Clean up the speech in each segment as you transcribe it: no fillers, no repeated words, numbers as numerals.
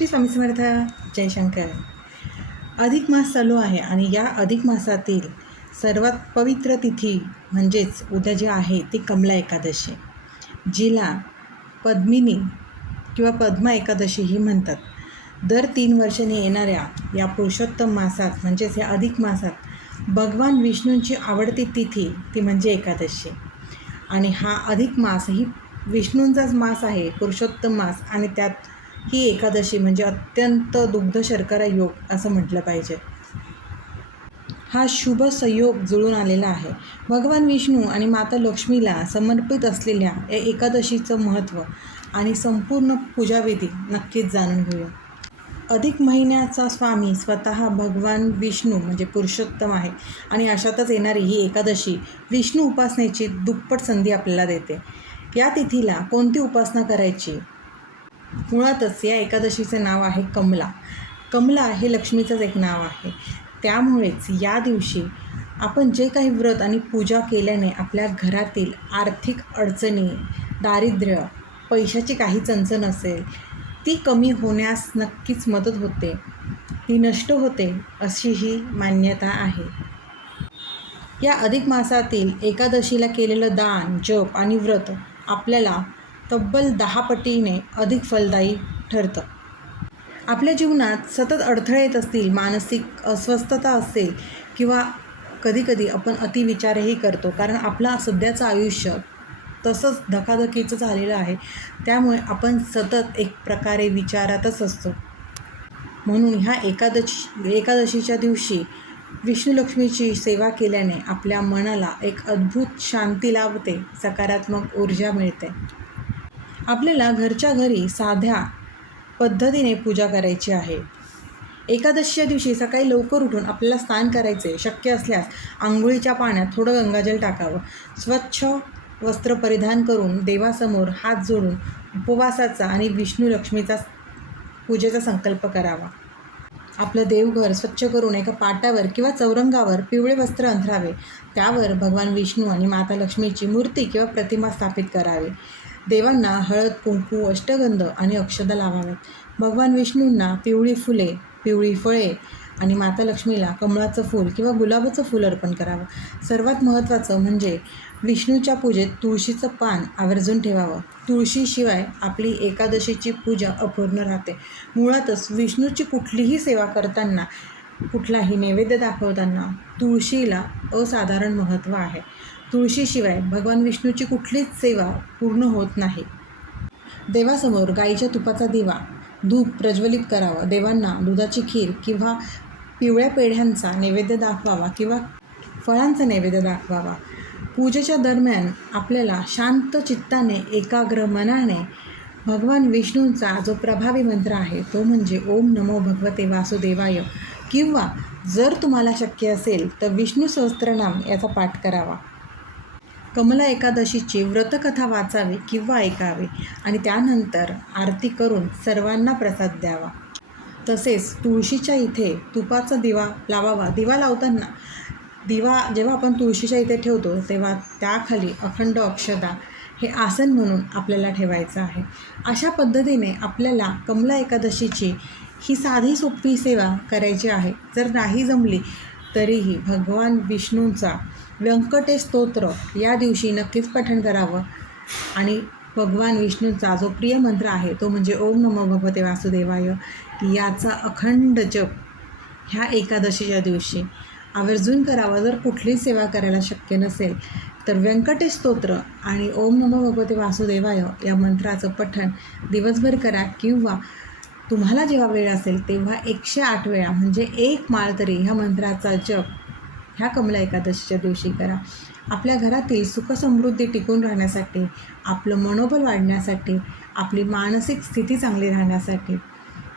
श्री स्वामी समर्थ. जयशंकर. अधिक मास चालू आहे आणि या अधिक मासातील सर्वात पवित्र तिथी म्हणजेच उद्या जी आहे ती कमला एकादशी, जिला पद्मिनी किंवा पद्मा एकादशीही म्हणतात. दर 3 वर्षांनी येणाऱ्या या पुरुषोत्तम मासात म्हणजेच या अधिक मासात भगवान विष्णूंची आवडती तिथी ती म्हणजे एकादशी. आणि हा अधिक मास ही विष्णूंचाच मास आहे, पुरुषोत्तम मास, आणि त्यात ही एकादशी म्हणजे अत्यंत दुग्ध शर्करा योग असं म्हटलं पाहिजे. हा शुभ संयोग जुळून आलेला आहे. भगवान विष्णू आणि माता लक्ष्मीला समर्पित असलेल्या या एकादशीचं महत्त्व आणि संपूर्ण पूजाविधी नक्कीच जाणून घेऊया. अधिक महिन्याचा स्वामी स्वतः भगवान विष्णू म्हणजे पुरुषोत्तम आहे आणि अशातच येणारी ही एकादशी विष्णू उपासनेची दुप्पट संधी आपल्याला देते. या तिथीला कोणती उपासना करायची? मुळातच या एकादशीचे नाव आहे कमला. कमला हे लक्ष्मीचंच एक नाव आहे. त्यामुळेच या दिवशी आपण जे काही व्रत आणि पूजा केल्याने आपल्या घरातील आर्थिक अडचणी, दारिद्र्य, पैशाची काही चणचण असेल ती कमी होण्यास नक्कीच मदत होते, ती नष्ट होते अशी ही मान्यता आहे. या अधिक मासातील एकादशीला केलेलं दान, जप आणि व्रत आपल्याला तब्बल 10 पटीने अधिक फलदायी ठरतं. आपल्या जीवनात सतत अडथळे येत असतील, मानसिक अस्वस्थता असेल किंवा कधीकधी आपण अतिविचारही करतो, कारण आपलं सध्याचं आयुष्य तसंच धकाधकीचं झालेलं आहे. त्यामुळे आपण सतत एक प्रकारे विचारातच असतो. म्हणून ह्या एकादशीच्या दिवशी विष्णू लक्ष्मीची सेवा केल्याने आपल्या मनाला एक अद्भुत शांती लाभते, सकारात्मक ऊर्जा मिळते. आपल्याला घरच्या घरी साध्या पद्धतीने पूजा करायची आहे. एकादशीच्या दिवशी सकाळी लवकर उठून आपल्याला स्नान करायचे. शक्य असल्यास आंघोळीच्या पाण्यात थोडं गंगाजल टाकावं. स्वच्छ वस्त्र परिधान करून देवासमोर हात जोडून उपवासाचा आणि विष्णू लक्ष्मीचा पूजेचा संकल्प करावा. आपलं देवघर स्वच्छ करून एका पाटावर किंवा चौरंगावर पिवळे वस्त्र अंथरावे. त्यावर भगवान विष्णू आणि माता लक्ष्मीची मूर्ती किंवा प्रतिमा स्थापित करावी. देवांना हळद, कुंकू, अष्टगंध आणि अक्षता लावाव्यात. भगवान विष्णूंना पिवळी फुले, पिवळी फळे आणि माता लक्ष्मीला कमळाचं फूल किंवा गुलाबाचं फूल अर्पण करावं. सर्वात महत्त्वाचं म्हणजे विष्णूच्या पूजेत तुळशीचं पान आवर्जून ठेवावं. तुळशीशिवाय आपली एकादशीची पूजा अपूर्ण राहते. मुळातच विष्णूची कुठलीही सेवा करताना, कुठलाही नैवेद्य दाखवताना तुळशीला असाधारण महत्त्व आहे. तुळशीशिवाय भगवान विष्णूची कुठलीच सेवा पूर्ण होत नाही. देवासमोर गाईच्या तुपाचा दिवा, धूप प्रज्वलित करावं. देवांना दुधाची खीर किंवा पिवळ्या पेढ्यांचा नैवेद्य दाखवावा किंवा फळांचा नैवेद्य दाखवावा. पूजेच्या दरम्यान आपल्याला शांत चित्ताने, एकाग्र मनाने भगवान विष्णूंचा जो प्रभावी मंत्र आहे तो म्हणजे ओम नमो भगवते वासुदेवाय, किंवा जर तुम्हाला शक्य असेल तर विष्णू सहस्त्रनाम याचा पाठ करावा. कमला एकादशीची व्रतकथा वाचावी किंवा ऐकावी आणि त्यानंतर आरती करून सर्वांना प्रसाद द्यावा. तसेच तुळशीच्या इथे तुपाचा दिवा लावावा. दिवा लावताना जेव्हा आपण तुळशीच्या इथे ठेवतो तेव्हा त्याखाली अखंड अक्षता हे आसन म्हणून आपल्याला ठेवायचं आहे. अशा पद्धतीने आपल्याला कमला एकादशीची ही साधी सोपी सेवा करायची आहे. जर नाही जमली तरीही भगवान विष्णूंचा व्यंकटेश स्तोत्र या दिवशी नक्कीच पठण करावं आणि भगवान विष्णूंचा जो प्रिय मंत्र आहे तो म्हणजे ओम नमो भगवते वासुदेवाय याचा अखंड जप ह्या एकादशीच्या दिवशी आवर्जून करावा. जर कुठलीही सेवा करायला शक्य नसेल तर व्यंकटेश स्तोत्र आणि ओम नमो भगवते वासुदेवाय या मंत्राचं पठण दिवसभर करा किंवा तुम्हाला जेव्हा वेळ असेल तेव्हा 108 वेळा म्हणजे 1 माळ तरी ह्या मंत्राचा जप ह्या कमला एकादशीच्या दिवशी करा. आपल्या घरातील सुखसमृद्धी टिकून राहण्यासाठी, आपलं मनोबल वाढण्यासाठी, आपली मानसिक स्थिती चांगली राहण्यासाठी,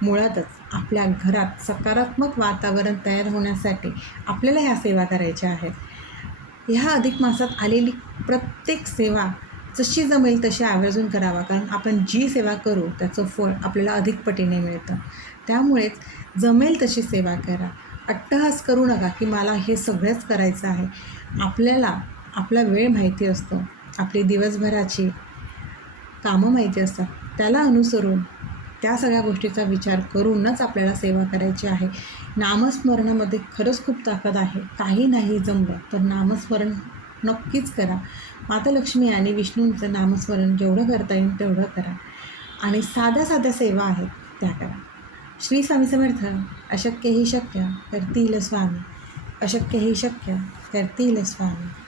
मुळातच आपल्या घरात सकारात्मक वातावरण तयार होण्यासाठी आपल्याला ह्या सेवा करायच्या आहेत. ह्या अधिक मासात आलेली प्रत्येक सेवा जशी जमेल तशी आवर्जून करावा, कारण आपण जी सेवा करू त्याचं फळ आपल्याला अधिक पटीने मिळतं. त्यामुळेच जमेल तशी सेवा करा. अट्टहास करू नका की मला हे सगळंच करायचं आहे. आपल्याला आपला वेळ माहिती असतो, आपली दिवसभराची कामं माहिती असतात, त्याला अनुसरून त्या सगळ्या गोष्टीचा विचार करूनच आपल्याला सेवा करायची आहे. नामस्मरणामध्ये खरंच खूप ताकद आहे. काही नाही जमलं तर नामस्मरण नक्कीच करा. माता लक्ष्मी आणि विष्णूंचं नामस्मरण जेवढं करता येईल तेवढं करा आणि साध्या साध्या सेवा आहेत त्या करा. श्री स्वामी समर्थ. अशक्य ही शक्य करतील स्वामी. अशक्य ही शक्य करतील स्वामी.